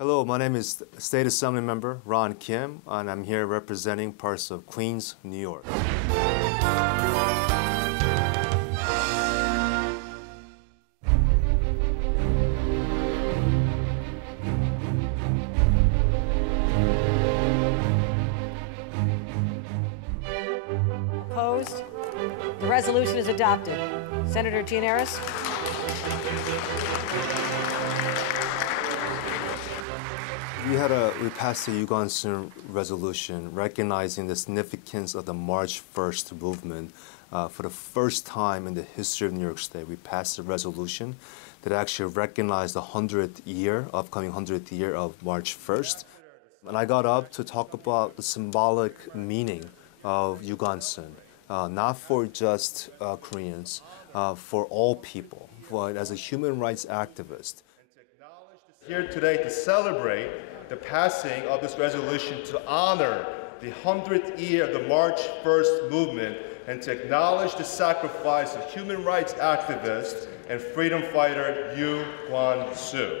Hello, my name is State Assembly Member Ron Kim, and I'm here representing parts of Queens, New York. Opposed? The resolution is adopted. Senator Gianaris? We passed the Yugansun resolution recognizing the significance of the March 1st movement. For the first time in the history of New York State, we passed a resolution that actually recognized the upcoming 100th year of March 1st. And I got up to talk about the symbolic meaning of Yugansun, not for just Koreans, for all people, as a human rights activist. Here today to celebrate the passing of this resolution to honor the 100th year of the March 1st movement and to acknowledge the sacrifice of human rights activist and freedom fighter Yu관순.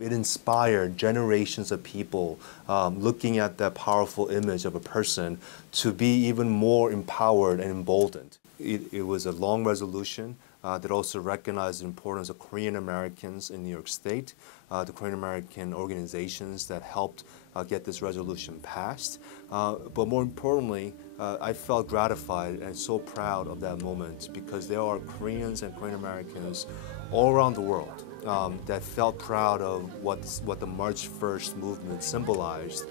It inspired generations of people looking at that powerful image of a person to be even more empowered and emboldened. It was a long resolution that also recognized the importance of Korean Americans in New York State, the Korean American organizations that helped get this resolution passed. But more importantly, I felt gratified and so proud of that moment because there are Koreans and Korean Americans all around the world that felt proud of what the March 1st movement symbolized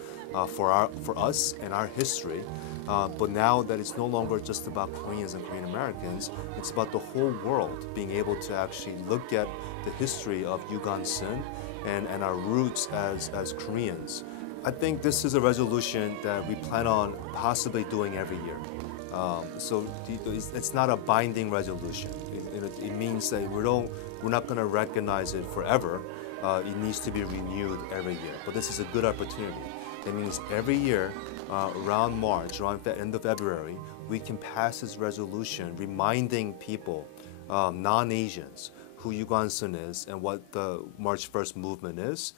for us and our history. But now that it's no longer just about Koreans and Korean Americans, it's about the whole world being able to actually look at the history of Yugansun and our roots as Koreans. I think this is a resolution that we plan on possibly doing every year. So it's not a binding resolution. It means that we're not going to recognize it forever. It needs to be renewed every year. But this is a good opportunity. That means every year, around March, around the end of February, we can pass this resolution reminding people, non-Asians, who Yugansun is and what the March 1st movement is.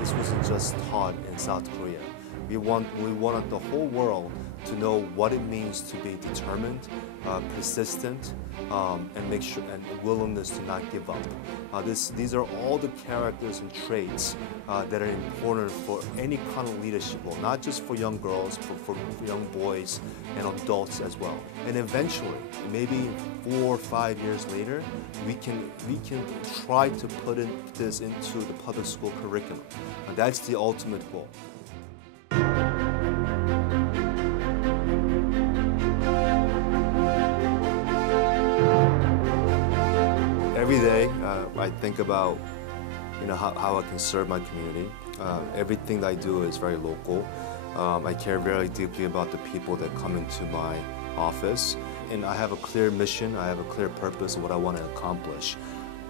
This wasn't just taught in South Korea. We wanted the whole world to know what it means to be determined, persistent, and willingness to not give up. These are all the characters and traits that are important for any kind of leadership role, not just for young girls, but for young boys and adults as well. And eventually, maybe 4 or 5 years later, we can try to put this into the public school curriculum. And that's the ultimate goal. Every day, I think about how I can serve my community. Everything that I do is very local. I care very deeply about the people that come into my office. And I have a clear mission, I have a clear purpose of what I want to accomplish.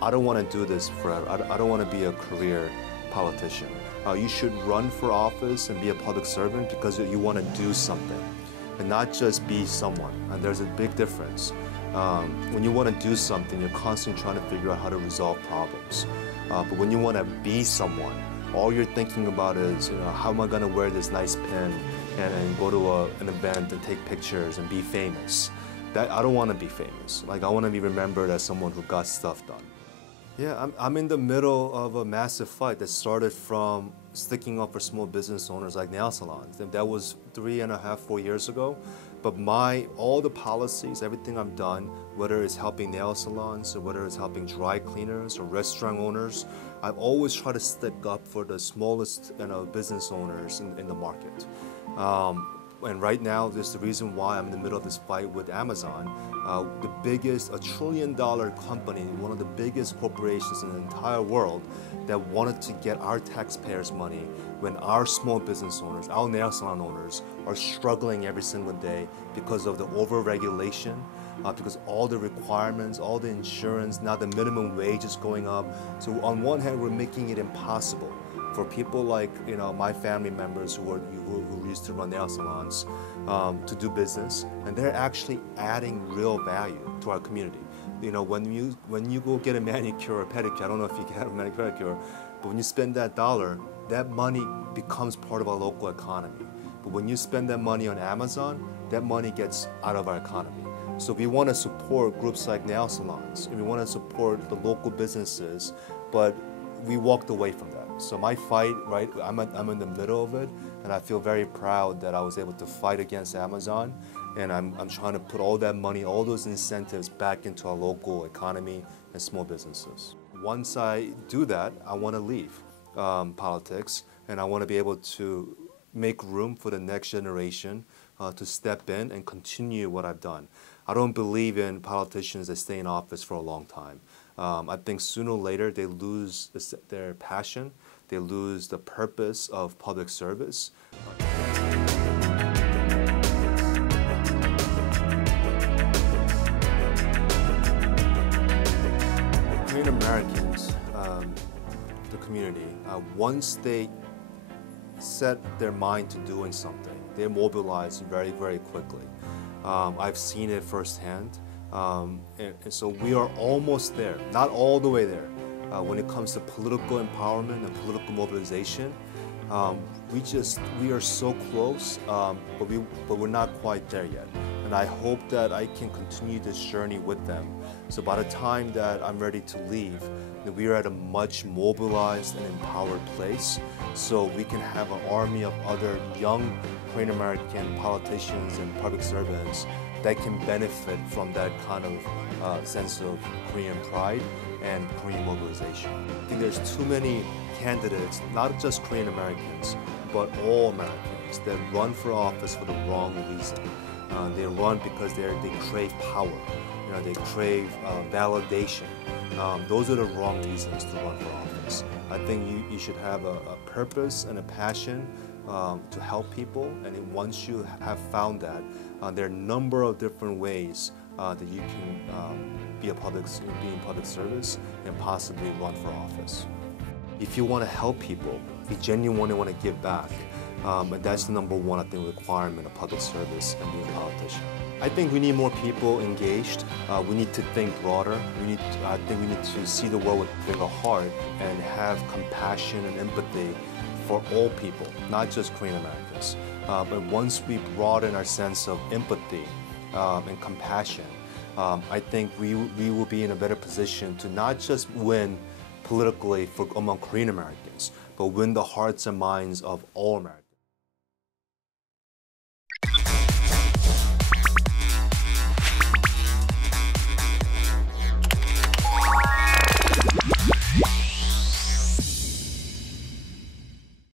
I don't want to do this forever. I don't want to be a career politician. You should run for office and be a public servant because you want to do something and not just be someone. And there's a big difference. When you want to do something, you're constantly trying to figure out how to resolve problems. But when you want to be someone, all you're thinking about is, how am I going to wear this nice pin and go to an event and take pictures and be famous? I don't want to be famous. I want to be remembered as someone who got stuff done. Yeah, I'm in the middle of a massive fight that started from sticking up for small business owners like nail salons. And that was 3.5, 4 years ago. But all the policies, everything I've done, whether it's helping nail salons or whether it's helping dry cleaners or restaurant owners, I've always tried to stick up for the smallest business owners in the market. And right now, this is the reason why I'm in the middle of this fight with Amazon, the biggest, $1 trillion company, one of the biggest corporations in the entire world that wanted to get our taxpayers' money when our small business owners, our nail salon owners, are struggling every single day because of the over-regulation, because all the requirements, all the insurance, now the minimum wage is going up. So on one hand, we're making it impossible for people like my family members who used to run nail salons to do business, and they're actually adding real value to our community. When you go get a manicure or pedicure, I don't know if you get a manicure or pedicure, but when you spend that dollar, that money becomes part of our local economy. But when you spend that money on Amazon, that money gets out of our economy. So we want to support groups like nail salons, and we want to support the local businesses, but we walked away from that. So my fight, right, I'm in the middle of it, and I feel very proud that I was able to fight against Amazon, and I'm trying to put all that money, all those incentives back into our local economy and small businesses. Once I do that, I want to leave politics, and I want to be able to make room for the next generation to step in and continue what I've done. I don't believe in politicians that stay in office for a long time. I think sooner or later they lose their passion, they lose the purpose of public service. Korean Americans, the community, once they set their mind to doing something, they mobilize very, very quickly. I've seen it firsthand. And so we are almost there, not all the way there. When it comes to political empowerment and political mobilization, we are so close, but we're not quite there yet. And I hope that I can continue this journey with them. So by the time that I'm ready to leave, that we are at a much mobilized and empowered place, so we can have an army of other young Korean American politicians and public servants that can benefit from that kind of sense of Korean pride and Korean mobilization. I think there's too many candidates, not just Korean Americans, but all Americans that run for office for the wrong reason. They run because they crave power. They crave validation. Those are the wrong reasons to run for office. I think you should have a purpose and a passion to help people, and once you have found that, there are a number of different ways that you can be in public service and possibly run for office. If you want to help people, if you genuinely want to give back, and that's the number one, I think, requirement of public service and being a politician. I think we need more people engaged. We need to think broader. I think we need to see the world with a bigger heart and have compassion and empathy for all people, not just Korean Americans. But once we broaden our sense of empathy and compassion, I think we will be in a better position to not just win politically among Korean Americans, but win the hearts and minds of all Americans.